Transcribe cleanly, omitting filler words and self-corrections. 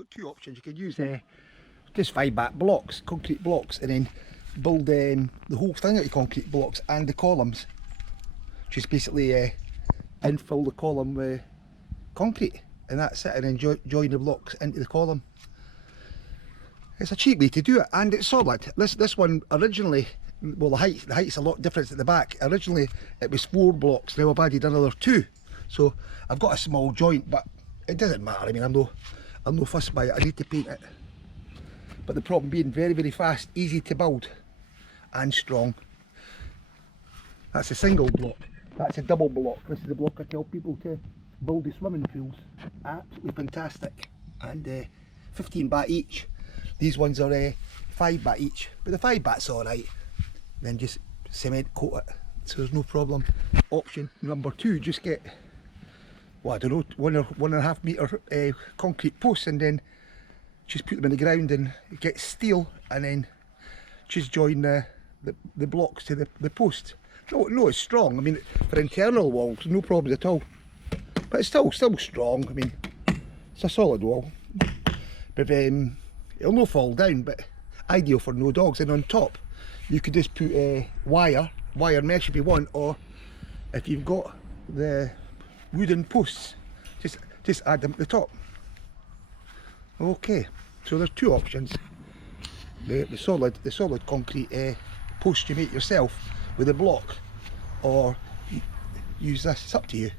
got two options. You can use just 5 baht blocks, concrete blocks, and then build the whole thing out of concrete blocks and the columns. Just basically infill the column with concrete, and that's it, and then join the blocks into the column. It's a cheap way to do it, and it's solid. This one originally, well, the height's a lot different at the back. Originally it was 4 blocks, now I've added another 2. So I've got a small joint, but it doesn't matter. I mean, I'm no fussed by it. I need to paint it. But the problem being very, very fast, easy to build, and strong. That's a single block. That's a double block. This is the block I tell people to build the swimming pools. Absolutely fantastic. And 15 baht each. These ones are 5 baht each, but the 5 baht's alright. Then just cement coat it, so there's no problem. Option number 2, just get, well, I don't know, 1.5 metre concrete posts, and then just put them in the ground and get steel, and then just join the blocks to the post. No, it's strong. I mean, for internal walls, no problems at all. But it's still strong. I mean, it's a solid wall. But it'll not fall down, but ideal for no dogs. And on top, you could just put wire mesh if you want, or if you've got the wooden posts, just add them at the top. Okay, so there's 2 options. The solid concrete post you make yourself with a block, or use this. It's up to you.